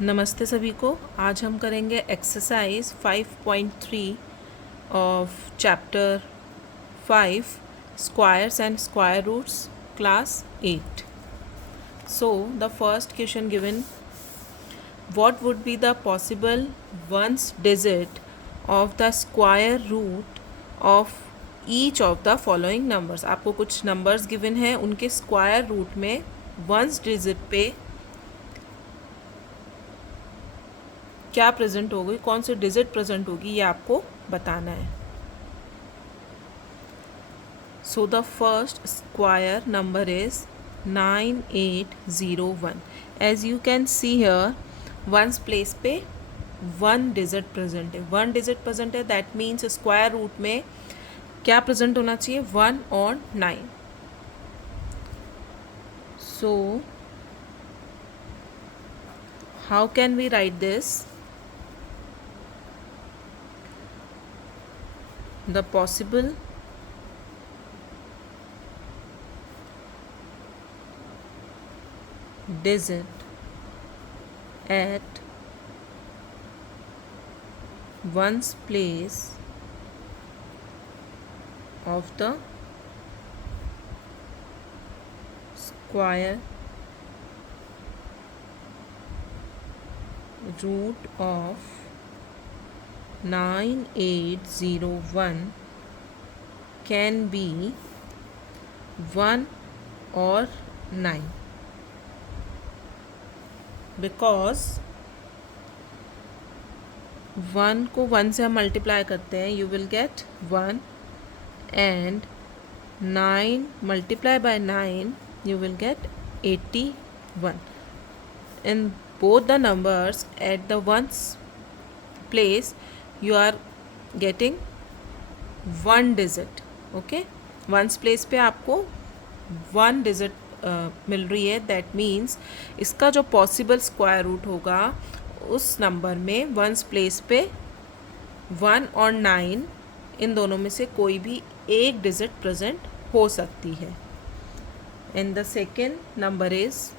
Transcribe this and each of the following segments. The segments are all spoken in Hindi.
नमस्ते सभी को। आज हम करेंगे exercise 5.3 of chapter 5 squares and square roots class 8। So the first question given, what would be the possible ones digit of the square root of each of the following numbers। आपको कुछ numbers given है, उनके square root में ones digit पे क्या प्रेजेंट होगी, कौन सी डिजिट प्रेजेंट होगी, ये आपको बताना है। So the first square number is 9801। As you can see here ones place पे वन डिजिट प्रेजेंट है। वन डिजिट प्रेजेंट है, दैट मीन्स स्क्वायर रूट में क्या प्रेजेंट होना चाहिए, 1 और 9। So how can we write this? The possible digit at ones place of the square root of 9801 can be 1 or 9, because 1 को 1 से हम मल्टीप्लाई करते हैं, you will get 1, and 9 multiply by 9 you will get 81. In both the numbers at the ones place you are getting one digit. Okay, once place पे आपको वन डिजिट मिल रही है, दैट मीन्स इसका जो पॉसिबल स्क्वायर रूट होगा उस नंबर में वंस प्लेस पे 1 और 9 इन दोनों में से कोई भी एक डिजिट प्रेजेंट हो सकती है। And the second number is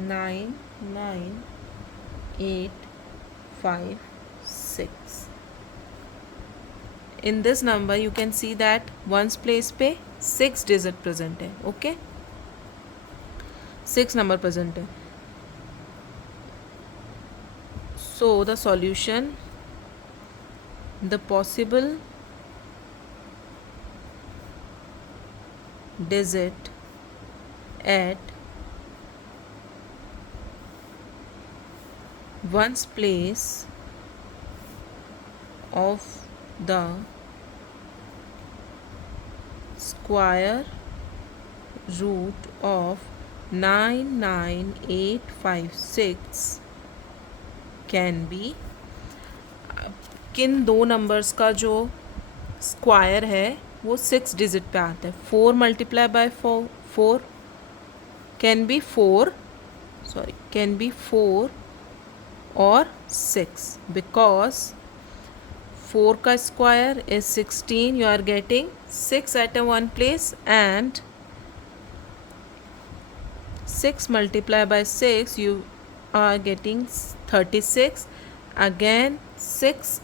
99856। in this number you can see that ones place पे 6 digit present है। ओके, 6 number present है। so the solution, the possible digit at ones place of the square root of 99856 can be, किन दो नंबर्स का जो स्क्वायर है वो 6 डिजिट पे आता है। 4 multiply by 4 can be 4, can be 4 और 6, बिकॉज 4 का square is 16, you are getting 6 at a one place, and 6 multiplied by 6 you are getting 36, again 6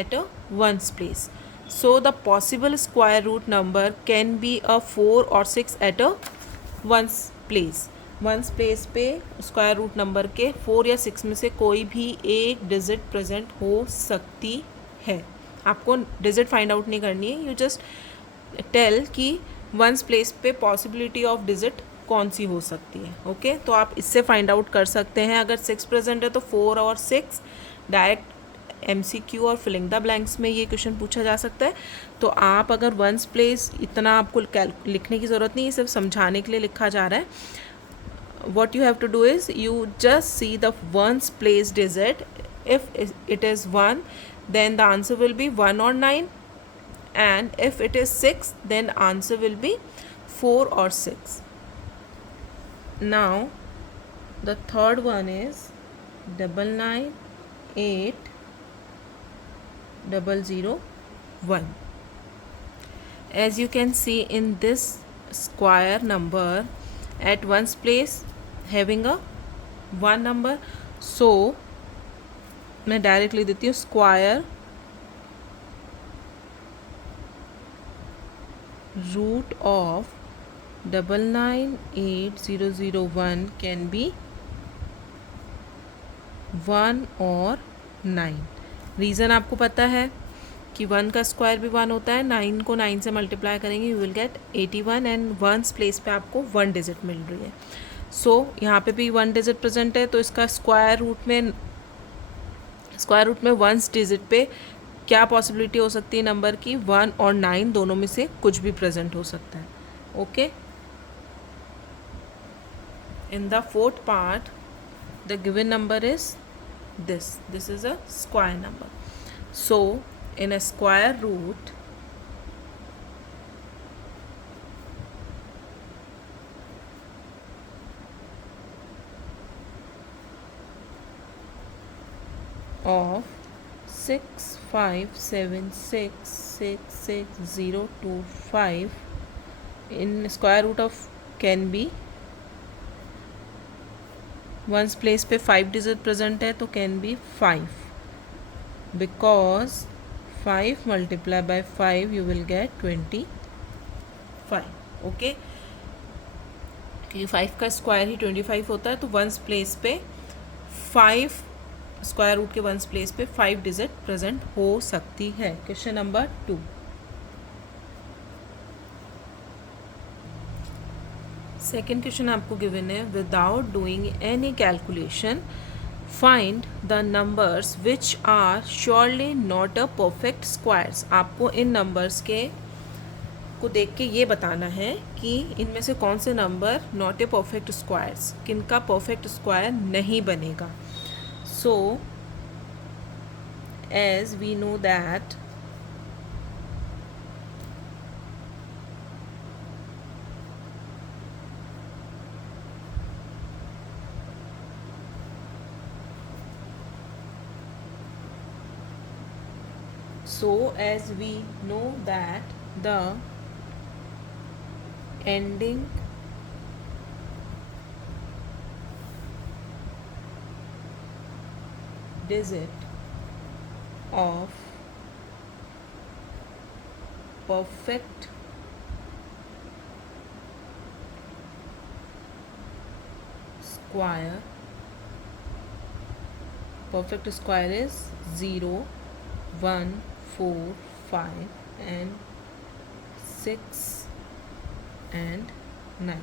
at a ones place. So the possible square root number can be a 4 or 6 at a ones place. Once place पे स्क्वायर रूट नंबर के 4 या 6 में से कोई भी एक डिजिट प्रेजेंट हो सकती है। आपको डिजिट फाइंड आउट नहीं करनी है, यू जस्ट टेल कि वंस प्लेस पे पॉसिबिलिटी ऑफ डिजिट कौन सी हो सकती है। ओके, तो आप इससे फाइंड आउट कर सकते हैं। अगर 6 प्रेजेंट है तो 4 और 6 डायरेक्ट MCQ और फिलिंग द ब्लैंक्स में ये क्वेश्चन पूछा जा सकता है। तो आप अगर वंस प्लेस इतना आपको लिखने की ज़रूरत नहीं है, सिर्फ समझाने के लिए लिखा जा रहा है। what you have to do is you just see the ones place digit. If it is 1, then the answer will be 1 or 9, and if it is 6, then answer will be 4 or 6. Now the third one is 99801. As you can see in this square number, at ones place having a one number, so मैं डायरेक्ट लिख देती हूँ square root of 998001 can be 1 और 9। रीज़न आपको पता है कि 1 का स्क्वायर भी 1 होता है, 9 को 9 से मल्टीप्लाई करेंगे you will gate 81 and once place पे आपको 1 डिजिट मिल रही है। सो यहाँ पे भी 1 डिजिट प्रेजेंट है, तो इसका स्क्वायर रूट में वंस डिजिट पे क्या पॉसिबिलिटी हो सकती है नंबर की, 1 और 9 दोनों में से कुछ भी प्रेजेंट हो सकता है। Okay, in the fourth part the given number is this is a square number, so in a square root of 657666025 in square root of can be once place पे 5 डिजिट प्रेजेंट है तो can be 5, because 5 multiply by 5 you will gate 25। Okay, क्योंकि 5 का स्क्वायर ही 25 होता है, तो वंस प्लेस पे 5 स्क्वायर रूट के वंस प्लेस पे 5 डिजिट प्रेजेंट हो सकती है। क्वेश्चन नंबर 2, सेकेंड क्वेश्चन आपको गिवन है without doing any calculation find the numbers which are surely not a perfect squares. आपको इन नंबर्स को देख के ये बताना है कि इनमें से कौन से number not a perfect squares, किनका परफेक्ट स्क्वायर नहीं बनेगा। So as we know that the ending digit of perfect square is 0, 1, 4, 5 and 6 and 9।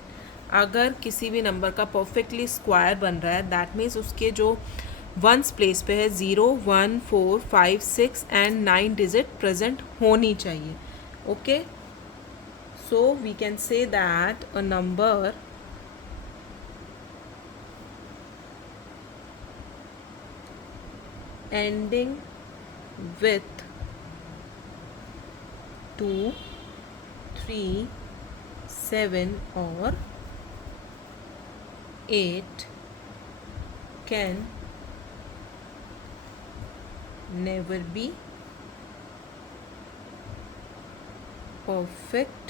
अगर किसी भी नंबर का परफेक्टली स्क्वायर बन रहा है दैट मीन्स उसके जो वंस प्लेस पे है 0, 1, 4, 5, 6 एंड 9 डिजिट प्रेजेंट होनी चाहिए। Okay, so we can say that a number ending with 2, 3, 7 or 8 can never be perfect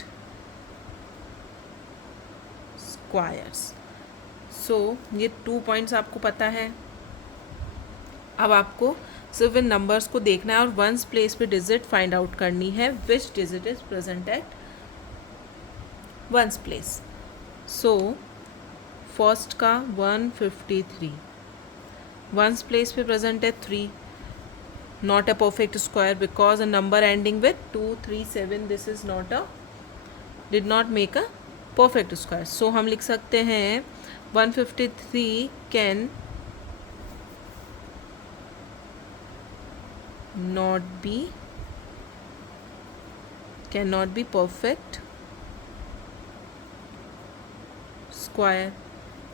squares। सो ये 2 पॉइंट्स आपको पता है। अब आपको सिर्फ इन नंबर्स को देखना है और वंस प्लेस पे डिजिट फाइंड आउट करनी है which digit is present at ones place. So first का 153 वंस प्लेस पे प्रेजेंट है 3, not a perfect square because a number ending with 2, 3, 7 this is not did not make a perfect square. So हम लिख सकते हैं 153 can cannot be perfect square।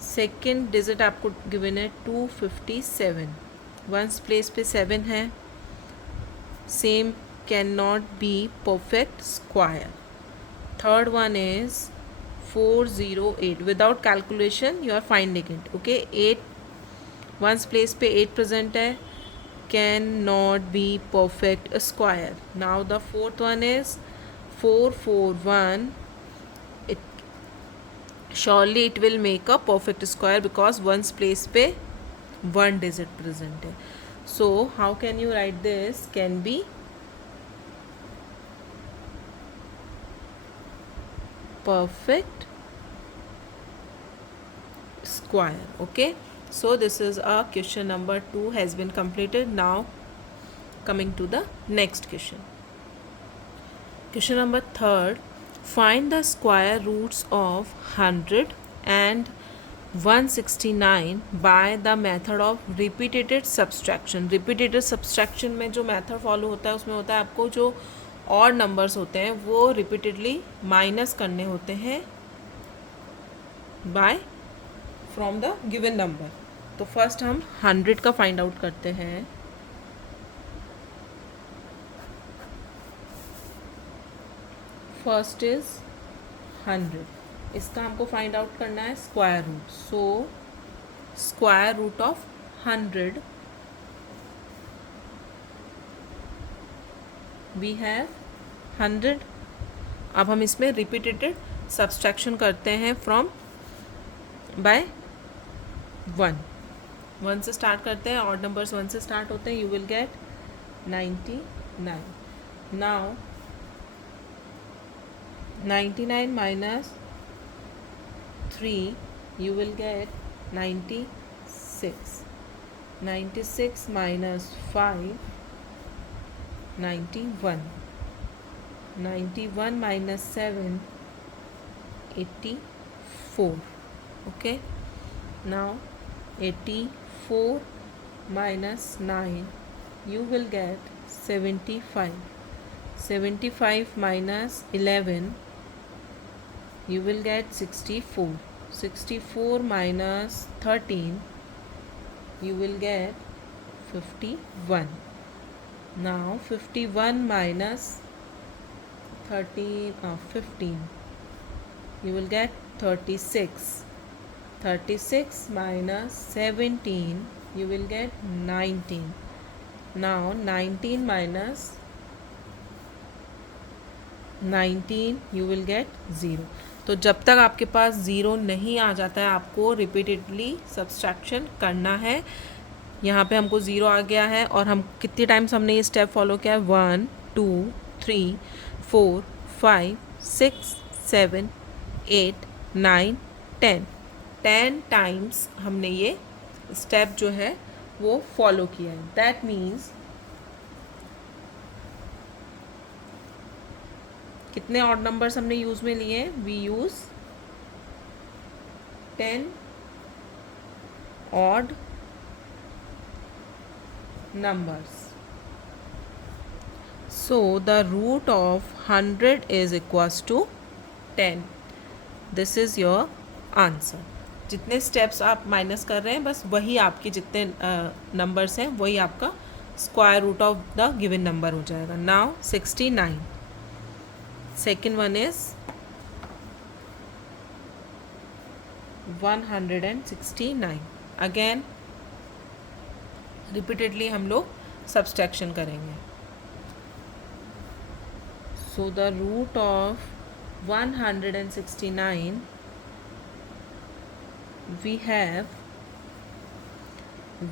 Second digit आपको गिवन है 257, वंस प्लेस पे 7 है, same can not be perfect square. Third one is 408 without calculation you are finding it. Okay, 8 ones place पे 8 प्रेजेंट है, cannot be perfect square। Now the fourth one is 441, it surely it will make a perfect square because ones place पे वन डिजिट प्रेजेंट है. सो how can you right this? Can be perfect square. Okay, so this is our question number 2 has been completed. Now coming to the next question. Question number 3rd, find the square roots of 100 and 169 by the method of repeated subtraction. repeated subtraction में जो मेथड फॉलो होता है उसमें होता है आपको जो और नंबर्स होते हैं वो रिपीटेडली माइनस करने होते हैं by from the given number. तो फर्स्ट हम 100 का फाइंड आउट करते हैं. First is 100. इसका हमको फाइंड आउट करना है square root. So square root of 100 we have 100. अब हम इसमें रिपीटेड सब्सट्रैक्शन करते हैं फ्रॉम बाय 1 से स्टार्ट करते हैं. ऑड नंबर्स 1 से स्टार्ट होते हैं. You will gate 99. Now 99 minus 3 you will get 96. 96 minus 5 91. 91 minus 7 84. Okay, now 84 minus 9 you will get 75. 75 minus 11 you will get 64. 64 minus 13 you will get 51. Now 51 minus 15 you will get 36. 36 minus 17 you will get 19. Now 19 minus 19 you will get 0. तो जब तक आपके पास ज़ीरो नहीं आ जाता है आपको रिपीटेडली सब्सट्रैक्शन करना है. यहाँ पे हमको ज़ीरो आ गया है और हम कितने टाइम्स हमने ये स्टेप फॉलो किया है? 1 2 3 4 5 6 7 8 9 10 टाइम्स हमने ये स्टेप जो है वो फॉलो किया है. दैट मीन्स कितने ऑड नंबर्स हमने यूज़ में लिए? We use 10 odd numbers. So the root of 100 is equals to 10. This is your answer. जितने steps आप माइनस कर रहे हैं बस वही आपके जितने नंबर्स हैं वही आपका square root of the given number हो जाएगा. Now 69. Second one is 169. Again repeatedly हम लोग सब्सट्रैक्शन करेंगे. So the root of 169 we have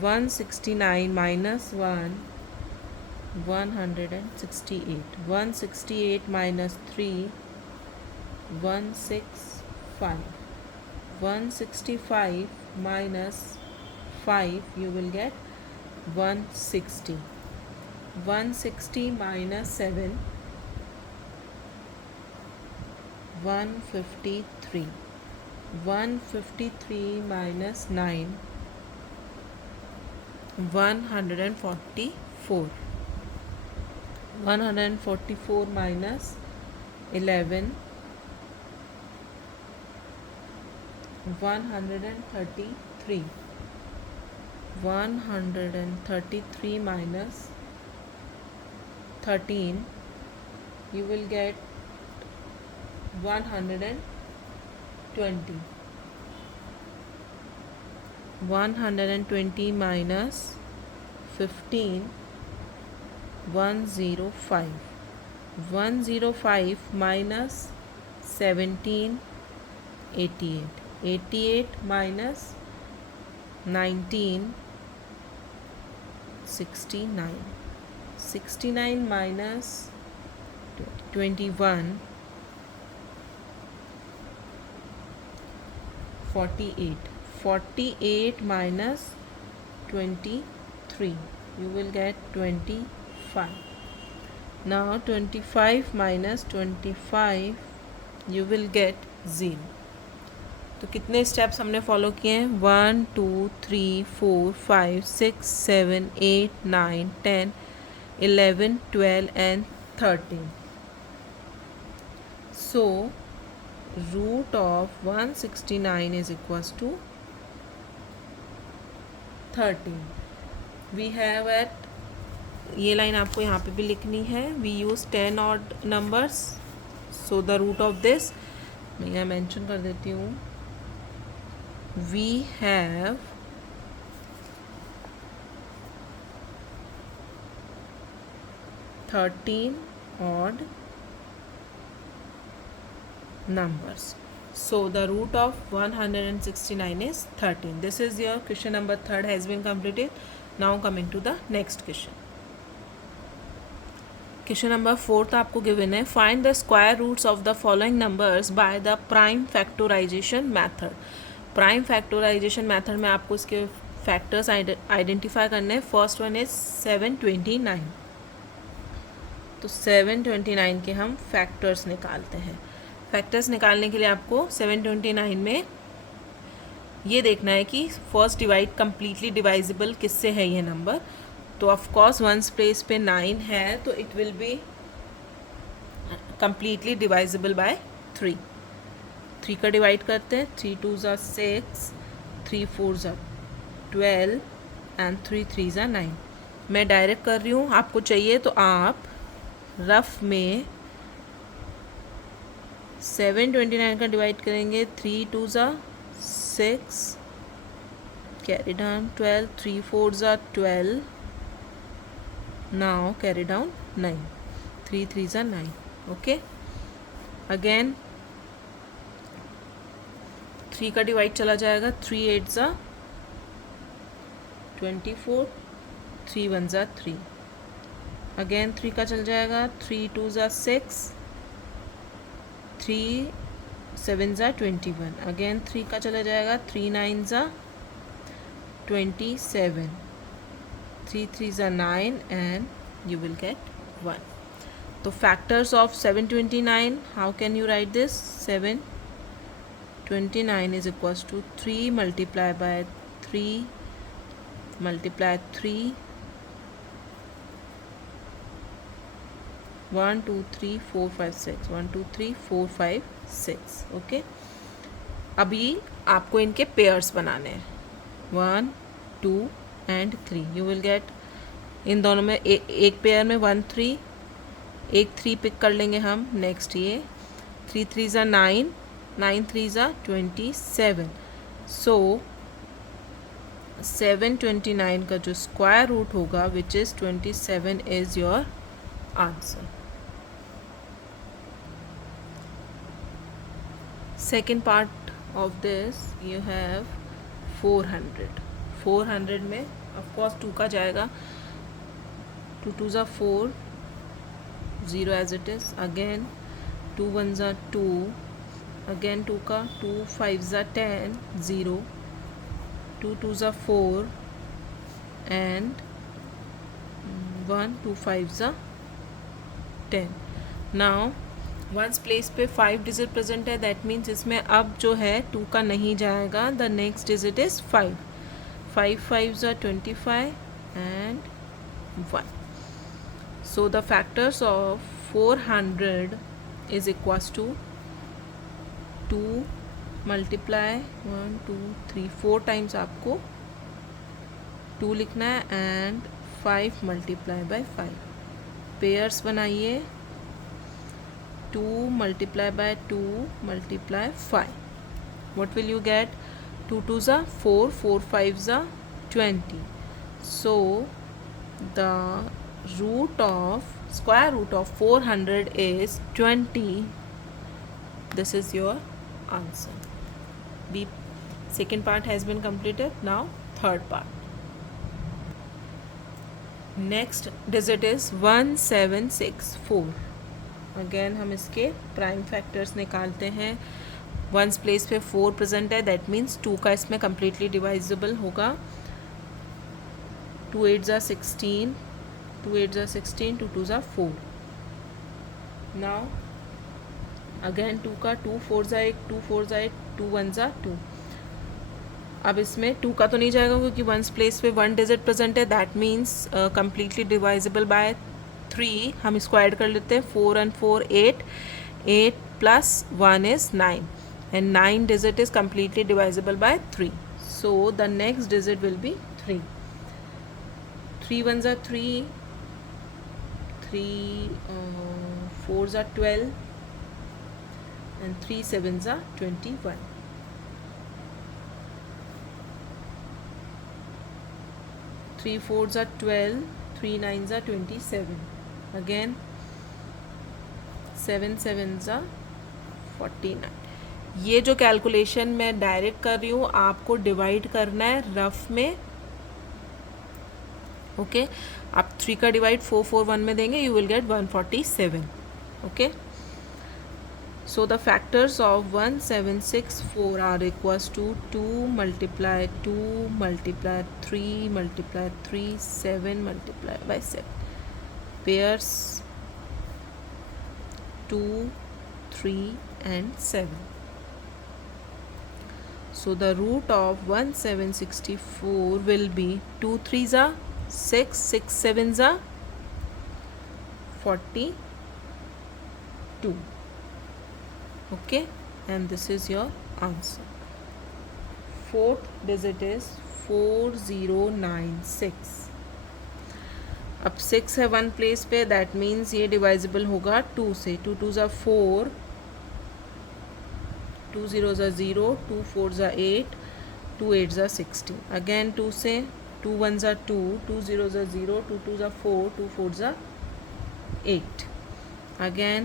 169 minus 1 168. 168 minus 3 165. 165 minus 5 you will get 160. 160 minus 7 153. 153 minus 9 144. 144 minus 11 133. 133 minus 13 you will get 120. 120 minus 15 105. 105 minus 17 88. 88 minus 19, 69. 69 minus 21, 48. 48 minus 23, you will get 25. Now 25 minus 25, you will get 0. तो कितने स्टेप्स हमने फॉलो किए हैं? 1 2 3 4 5 6 7 8 9 10 11 12 and 13. So root of 169 is equals to 13. We have at, ये लाइन आपको यहाँ पे भी लिखनी है. We use 10 odd numbers. So the root of this, मैं यहाँ मेंशन कर देती हूँ. We have 13 odd numbers. So the root of 169 is 13. This is your question number 3 has been completed. Now coming to the next question. Question number 4 आपको given है. Find the square roots of the following numbers by the prime factorization method. Prime factorisation method में आपको इसके फैक्टर्स आइडेंटिफाई करने हैं. First one is 729. तो 729 के हम फैक्टर्स निकालते हैं. फैक्टर्स निकालने के लिए आपको 729 में ये देखना है कि फर्स्ट डिवाइड कम्प्लीटली डिवाइजिबल किससे है ये नंबर. तो ऑफकोर्स वंस प्लेस पे 9 है तो it will be completely divisible by 3. 3 का डिवाइड करते हैं. 3 2 ज़ा 6, 3 4 ज़ा 12 एंड 3 3 ज़ा 9. मैं डायरेक्ट कर रही हूँ, आपको चाहिए तो आप रफ में 729 का डिवाइड करेंगे. 3 2 ज़ा 6, कैरी डाउन 12, 3 4 ज़ा 12, नाउ कैरी डाउन 9, 3 3 ज़ा 9. ओके, अगेन 3 का डिवाइड चला जाएगा. 3 8 ज़ा 24, 3 1 ज़ा 3. अगेन 3 का चल जाएगा. 3 2 ज़ा 6, 3 7 ज़ा 21. अगेन 3 का चला जाएगा. 3 9 ज़ा 27, 3 3 ज़ा 9 एंड यू विल गेट 1. तो factors of 729, how can you right this? 729 is equals to 3 multiplied by 3 multiply 3, 1 2 3 4 5 6, 1 2 3 4 5 6. Okay, अभी आपको इनके पेयर्स बनाने हैं. 1 2 and 3. You will get in दोनों में एक पेयर में 1 3, एक 3 पिक कर लेंगे हम. नेक्स्ट ये 3 3 ज़ा 9, 9 3 ज़ा 27. सो 729 का जो स्क्वायर रूट होगा which is 27 is your answer. Second part of this you have 400. 400 में ऑफकोर्स 2 का जाएगा. 2 2 ज़ा 4, 0 एज इट इज़. अगेन 2 1 ज़ा 2, अगेन 2 का 2 5 ज़ा 10, 0. 2 2 ज़ा 4 एंड 1 2 5 ज़ा 10. नाउ वंस प्लेस पे 5 डिजिट प्रेजेंट है, दैट मीन्स इसमें अब जो है 2 का नहीं जाएगा. The next digit is 5. 5 5 ज़ा 25 and 1. So the factors of 400 is equals to 2 multiply 1 2 3 4 times आपको 2 लिखना है एंड 5 मल्टीप्लाई बाय 5. पेयर्स बनाइए. 2 multiply by 2 multiply 5. What will you get? 2 2 ज़ा 4, 4 5 ज़ा 20. So the root of square root of 400 is 20. This is your answer. B second part has been completed. Now third part. Next digit is 1764. Again हम इसके प्राइम फैक्टर्स निकालते हैं. वंस प्लेस पे 4 प्रेजेंट है, दैट मीन्स 2 का इसमें कम्प्लीटली डिवाइजिबल होगा. 2 8 ज़ा 16, 2 8 ज़ा 16, 2 2 ज़ा 4. नाउ अगेन 2 का 2 4 ज़ा 8, 2 4 ज़ा 8, 2 1 ज़ा 2. अब इसमें 2 का तो नहीं जाएगा क्योंकि वंस प्लेस पे 1 डिजिट प्रेजेंट है, that means completely divisible by 3. हम इसको ऐड कर लेते हैं. 4 and 4 8, 8 plus 1 is 9, and 9 digit is completely divisible by 3. So the next digit will be 3. 3 1s are 3, 3 4s are 12, and 3 7s are 21. 3 4s are 12, 3 9s are 27. Again 7 7s are 49. ये जो कैलकुलेशन मैं डायरेक्ट कर रही हूँ, आपको डिवाइड करना है रफ में. ओके आप 3 का डिवाइड 4 4 1 में देंगे, you will get 147. Okay so the factors of 1764 are equals to 2 multiply 2 multiply 3 multiply 3 7 multiply by 7. Pairs 2 3 and 7. So the root of 1764 will be 2 3s are 6, 6 7s are 42. Okay, and this is your answer. Fourth digit is 4096. अब 6 है 1 प्लेस पे, दैट मीन्स ये डिवाइजिबल होगा 2 से. 2 2 ज़ा 4, 2 0 ज़ा 0, 2 4 ज़ा 8, 2 8 ज़ा 16. अगेन 2 से 2 1 ज़ा 2, 2 0 ज़ा 0, 2 2 ज़ा 4, 2 4 ज़ा 8. अगेन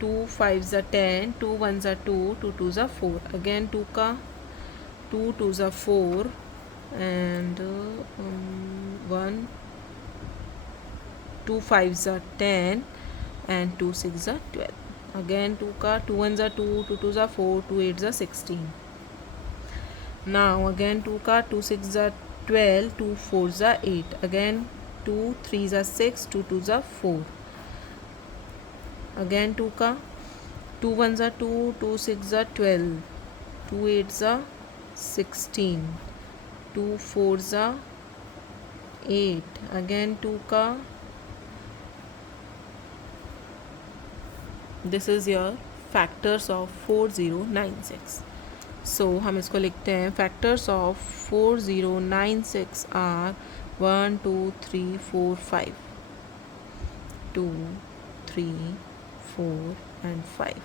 2 5 ज़ा 10, 2 1 ज़ा 2, 2 2 ज़ा 4. अगेन 2 का 2 2 ज़ा 4 and 1 2 5 ज़ा 10 and 2 6 ज़ा 12. अगेन 2 का 2 1 ज़ा 2, 2 2 ज़ा 4, 2 8 ज़ा 16. नाउ अगेन 2 का 2 6 ज़ा 12, 2 4 ज़ा 8. अगेन 2 3 ज़ा 6, 2 2 ज़ा 4. अगेन 2 का 2 1 ज़ा 2, 2 6 ज़ा 12, 2 8 ज़ा 16, 2 4 ज़ा 8. अगेन 2 का this is your factors of 4096. So हम इसको लिखते हैं. Factors of 4096 are 1 2 3 4 5, 2 3 4 and 5.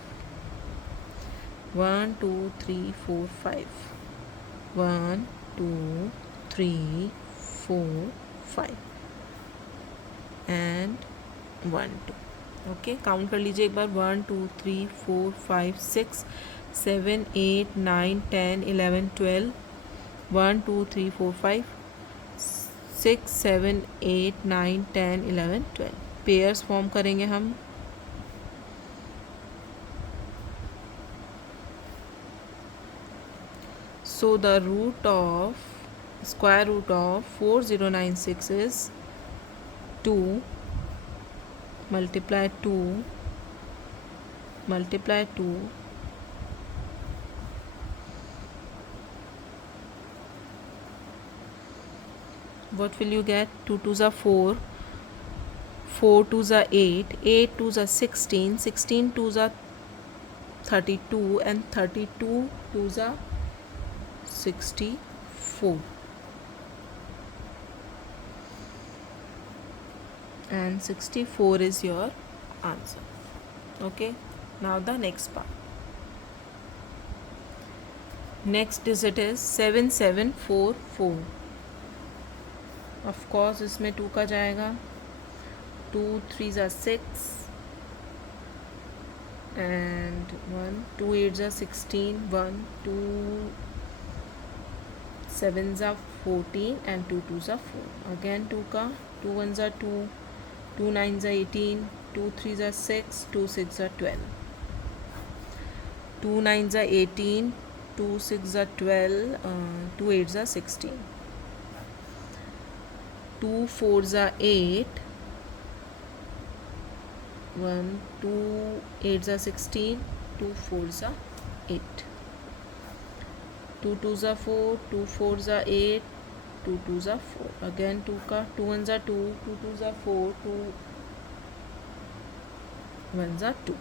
1 2 3 4 5, 1 2 3 4 5 and 1 2. Okay count कर लीजिए एक बार. 1 2 3 4 5 6 7 8 9 10 11 12. 1 2 3 4 5 6 7 8 9 10 11 12. पेयर्स फॉर्म करेंगे हम. So the square root of 4096 is 2 multiply 2 multiply 2 what will you get? 2 2s are 4, 4 2s are 8, 8 2s are 16, 16 2s are 32 and 32 2s are 64. And 64 is your answer. Okay, now the next part. Next digit is 7744. Of course इसमें 2 का जाएगा. 2 3s are 6, and 1, 2 8s are 16, 1, 2 7s are 14 and 2 2s are 4. Again 2 का 2 1s are 2, 2 9s are 18, 2 3s are 6, 2 6 are 12. 2 9s are 18, 2 6 are 12, 2 8s are 16. 2 4s are 8, 1 2 8s are 16, 2 4s are 8. 2 2s are 4, 2 4s are 8, 2 2s are 4. Again 2 का 2 1s are 2, 2 2s are 4, 2 1s are 2.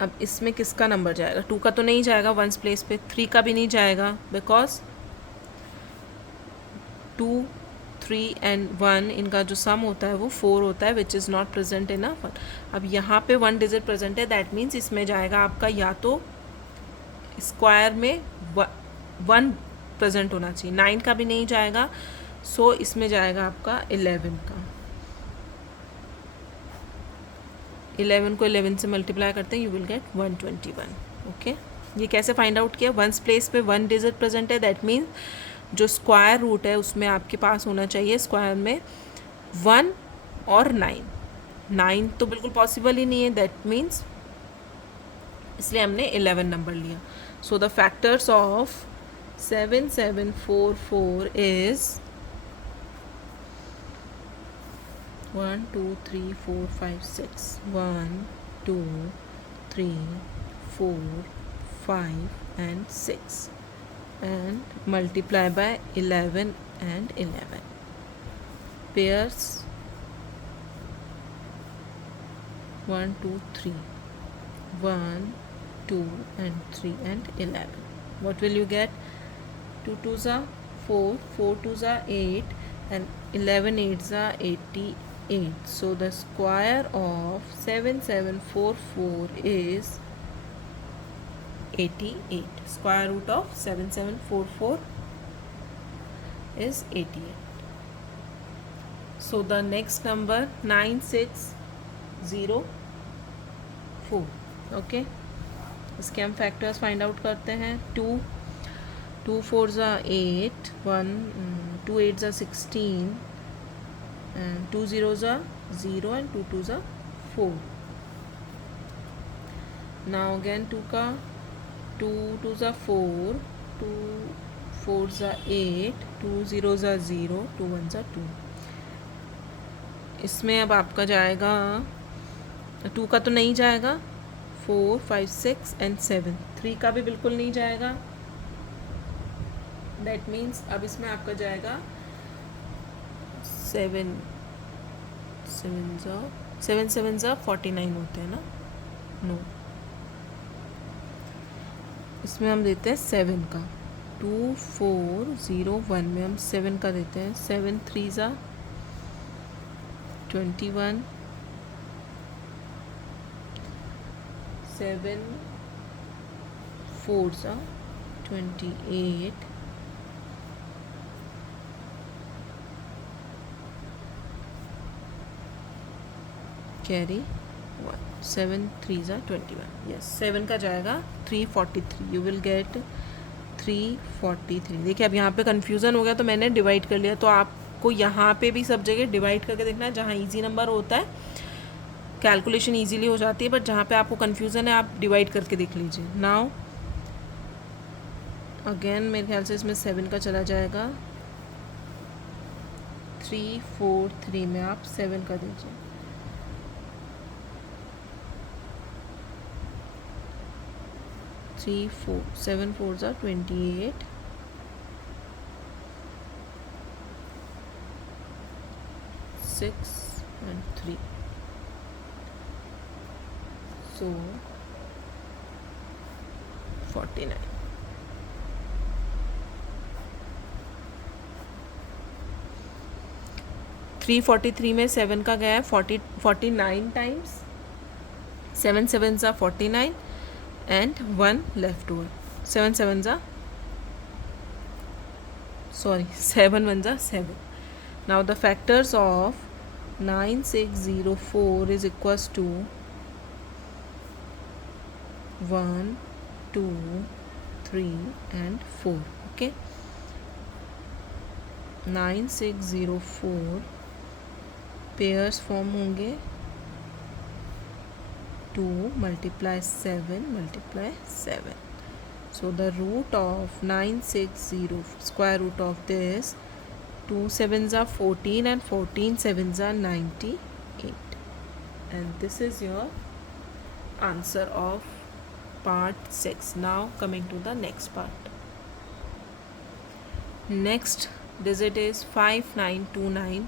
अब इसमें किसका नंबर जाएगा? 2 का तो नहीं जाएगा वंस प्लेस पे, 3 का भी नहीं जाएगा बिकॉज 2 3 एंड 1 इनका जो सम होता है वो 4 होता है which is not present in a 1. अब यहाँ पे 1 डिजिट प्रेजेंट है, दैट मीन्स इसमें जाएगा आपका या तो स्क्वायर में 1 प्रेजेंट होना चाहिए, 9 का भी नहीं जाएगा, सो इसमें जाएगा आपका 11 का. 11 को 11 से मल्टीप्लाई करते हैं, यू विल गेट 121. ओके, ये कैसे फाइंड आउट किया? वंस प्लेस पे 1 डिजिट प्रेजेंट है, दैट मीन्स जो स्क्वायर रूट है उसमें आपके पास होना चाहिए स्क्वायर में 1 और 9. 9 तो बिल्कुल पॉसिबल ही नहीं है, दैट मीन्स इसलिए हमने 11 नंबर लिया. सो the factors of 7744 is 1 2 3 4 5 6, 1 2 3 4 5 and 6, and multiply by 11 and 11. Pairs 1 2 3, 1 2 and 3 and 11. What will you get? 2 2s are 4, 4 2s are 8, and 11 8s are 88. So the square of 7744 is 88. Square root of 7744 is 88. So the next number 9604. Okay, इसके हम फैक्टर्स फाइंड आउट करते हैं. 2 4s are 8, 2 8s are 16, and 2 0s are 0 and 2 2s are 4. Now again 2 का 2 2s are 4, 2 4s are 8, 2 0s are 0, 2 1s are 2. इसमें अब आपका जाएगा 2 का तो नहीं जाएगा, 4 5 6 and 7. 3 का भी बिल्कुल नहीं जाएगा, दैट मीन्स अब इसमें आपका जाएगा 7 7 49 होते हैं ना. नो, इसमें हम देते हैं 7 का. 2 4 0 1 में हम 7 का देते हैं. 7 3s are 21, 7 4s are 28, carry 1, 7 3s are 21. Yes, 7 का जाएगा 343. You will gate 343. देखिए अब यहाँ पे कन्फ्यूज़न हो गया तो मैंने डिवाइड कर लिया, तो आपको यहाँ पे भी सब जगह डिवाइड करके देखना है. जहाँ इजी नंबर होता है कैलकुलेशन इजीली हो जाती है, बट जहाँ पे आपको कन्फ्यूज़न है आप डिवाइड करके देख लीजिए. नाउ अगेन मेरे ख्याल से इसमें 7 का चला जाएगा. 3 4 3 में आप 7 का दीजिए. 3 4 7 4s are 28, 6 and 3. So 49. Three 43 में 7 का गया है 49 times. 7 7s are 49 and 1 left over. 7 7s are 7 1s are 7. Now the factors of 9604 is equals to 1, 2, 3 and 4. okay, 9604 pairs form होंगे 2 multiply 7 multiply 7. So the root of 960, square root of this, 2 sevens are 14 and 14 sevens are 98. And this is your answer of part 6. Now coming to the next part. Next digit is 5929.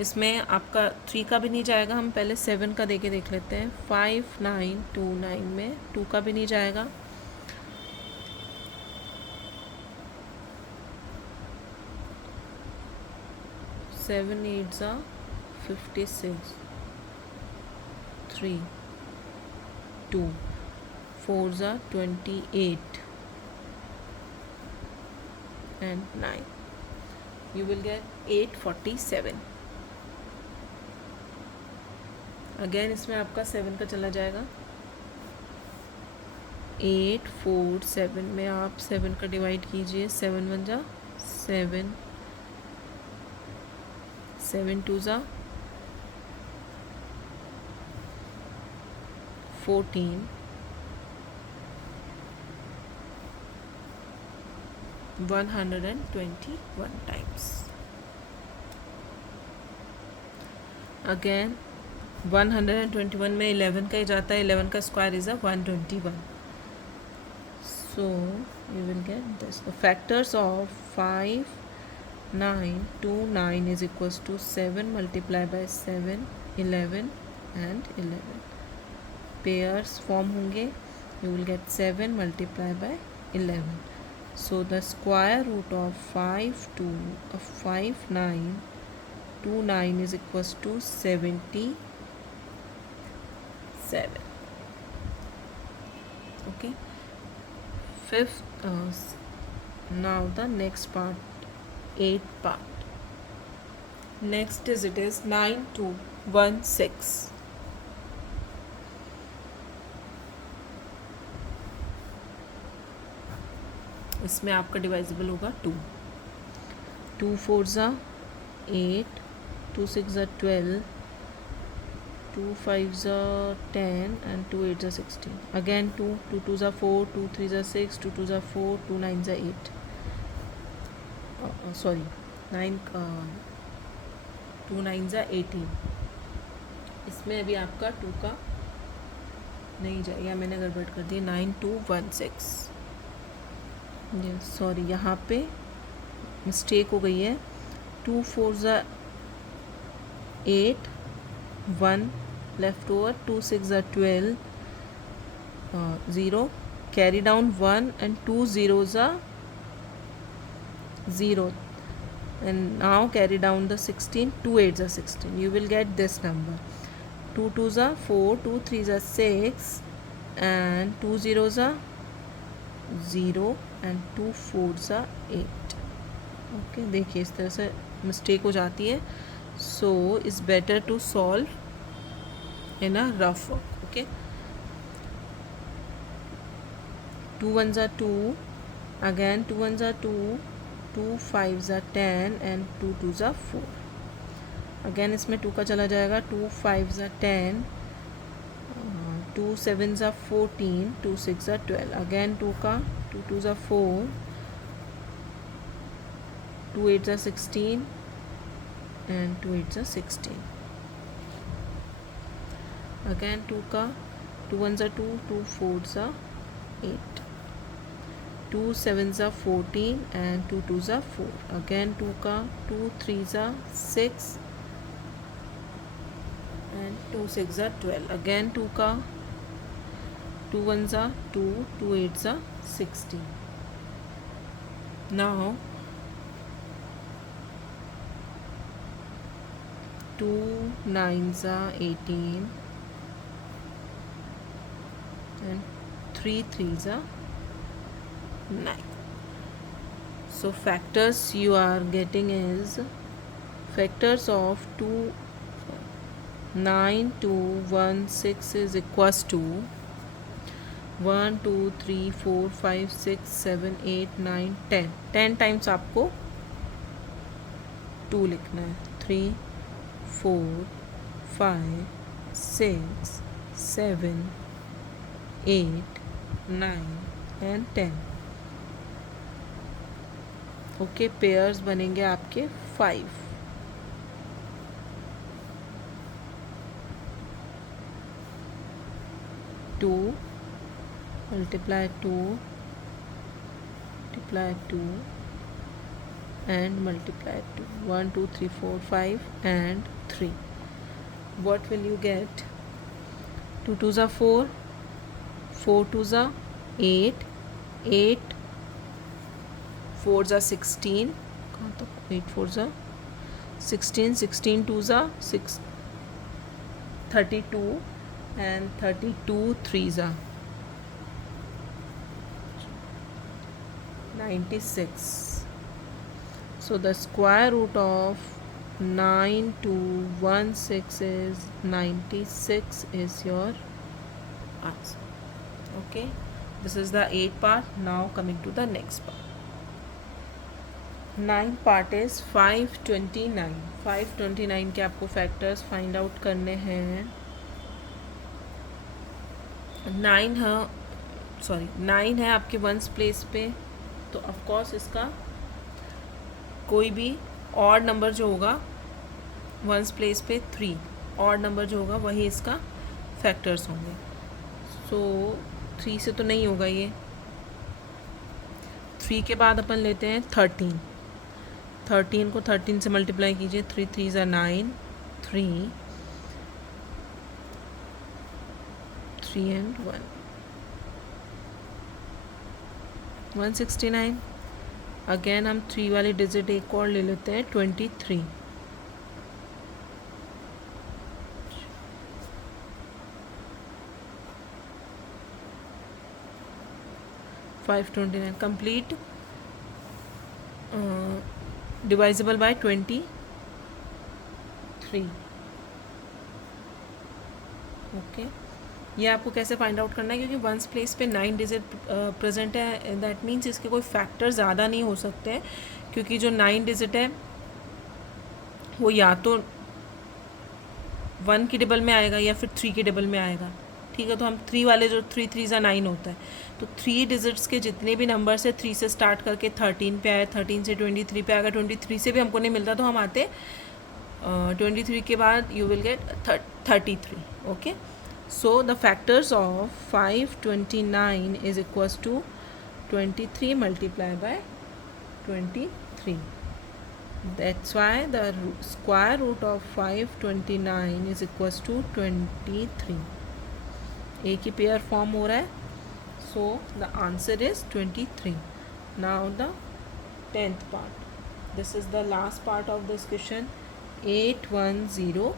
इसमें आपका 3 का भी नहीं जाएगा, हम पहले 7 का दे के देख लेते हैं. 5929 में 2 का भी नहीं जाएगा. 7 8s are 56, 3, 2, 4s are 28 and 9. You will get 847. Again इसमें आपका 7 का चला जाएगा. 8 4 7 में आप 7 का डिवाइड कीजिए. 7 1 जा 7, 7 2 जा 14, 121 times. अगेन 121 में 11 का ही जाता है. 11 का square is 121. So you will get this. The factors of 5 9 2 9 is equals to 7 multiplied by 7 11 and 11. Pairs form होंगे. You will get 7 multiplied by 11. So the square root of 5 9 2 9 is equals to 77. Okay. Fifth, now the next part, 8th part. Next is it is 9216. इसमें आपका डिवाइजिबल होगा 2. 2 4s are 8, 2 6s are 12, 2 5s are 10 and 2 8s are 16. Again 2 2s are 4, 2 3s are 6, 2 2s are 4, 2 9s are 8. Sorry, 9 2 9s are 18. इसमें अभी आपका 2 का नहीं जाएगा, मैंने गड़बड़ कर दी. 9216. सॉरी, यहाँ पे मिस्टेक हो गई है. 2 4s are 8, 1 left over, 2 6s are 12, 0, carry down 1 and 2 zeros are 0, and now carry down the 16, 2 8s are 16. You will get this number. 2 2s are 4, 2 3s are 6 and 2 zeros are 0 and 2 4s are 8. Okay, देखिए इस तरह से मिस्टेक हो जाती है. So it's better to solve in a rough work. Okay, 2 1s are 2, again 2 1s are 2, 2 5s are 10 and 2 2s are 4. Again इसमें 2 का चला जाएगा. 2 5s are 10, 2 7s are 14, 2 6 are 12. Again 2 का 2 2s are 4, 2 8s are 16 and 2 8s are 16. Again 2 का 2 1s are 2, 2 4s are 8, 2 7s are 14 and 2 2s are 4. Again 2 का 2 3s are 6 and 2 6s are 12. Again 2 का 2 1s are 2, 2 8s are 16. Now 2 9s are 18 and 3 3s are 9. So factors you are getting is factors of 2 9 2 1 6 is equals to 1 2 3 4 5 6 7 8 9 10 10 times आपको 2 लिखना है. 3 4 5 6 7 8 9 and 10. ओके, पेयर्स बनेंगे आपके 5. To multiply 2 multiply 2 and multiply 2. 1 2 3 4 5 and 3. What will you get? 2 2s are 4, 4 2s are 8, 8 4s are 16. कहाँ तक 8 4s are 16, 16 2s are 6, 32 and 32 3s are 96. So the square root of 9216 is 96 is your answer. Okay, this is the 8 part. Now coming to the next part. 9 part is 529. 529 के आपको फैक्टर्स फाइंड आउट करने हैं. 9 है आपके वंस प्लेस पे, तो ऑफकोर्स इसका कोई भी ऑड नंबर जो होगा वंस प्लेस पे 3 ऑड नंबर जो होगा वही इसका फैक्टर्स होंगे. सो 3 से तो नहीं होगा ये. 3 के बाद अपन लेते हैं 13. 13 को 13 से मल्टीप्लाई कीजिए. 3 3s are 9, 3 and 1, 169. अगेन हम 3 वाली डिजिट एक और ले लेते हैं 23. 529 कंप्लीट डिवाइजिबल बाय 23. ओके, ये आपको कैसे फाइंड आउट करना है, क्योंकि वंस प्लेस पे 9 डिजिट प्रेजेंट है. दैट मीन्स इसके कोई फैक्टर ज़्यादा नहीं हो सकते हैं, क्योंकि जो 9 डिजिट है वो या तो 1 की डबल में आएगा या फिर 3 की डबल में आएगा. ठीक है, तो हम 3 वाले जो 3 3s are 9 होता है, तो 3 डिजिट्स के जितने भी नंबर से 3 से स्टार्ट करके 13 पे आए, 13 से 23 पे आएगा, 23 से भी हमको नहीं मिलता तो हम आते 23 के बाद you will gate 33. Okay, so the factors of 529 is equals to 23 multiplied by 23. That's why the square root of 529 is equals to 23. एक ही पेयर फॉर्म हो रहा है. so the answer is 23. now the 10th part. this is the last part of this question. 8100.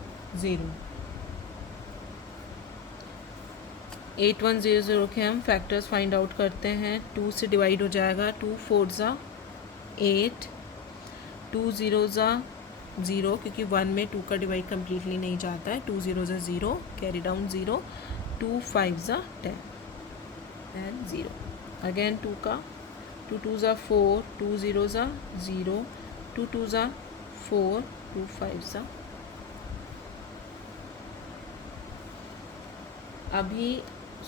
8100 के हम फैक्टर्स फाइंड आउट करते हैं. 2 से डिवाइड हो जाएगा. 2 4s are 8, 2 0s are 0, क्योंकि 1 में 2 का डिवाइड कम्प्लीटली नहीं जाता है. 2 0s are 0, carry down 0. 2 5s are 10 and 0. Again 2 का 2 2s are 4, 2 0s are 0, 2 2s are 4, 2 5s are. अभी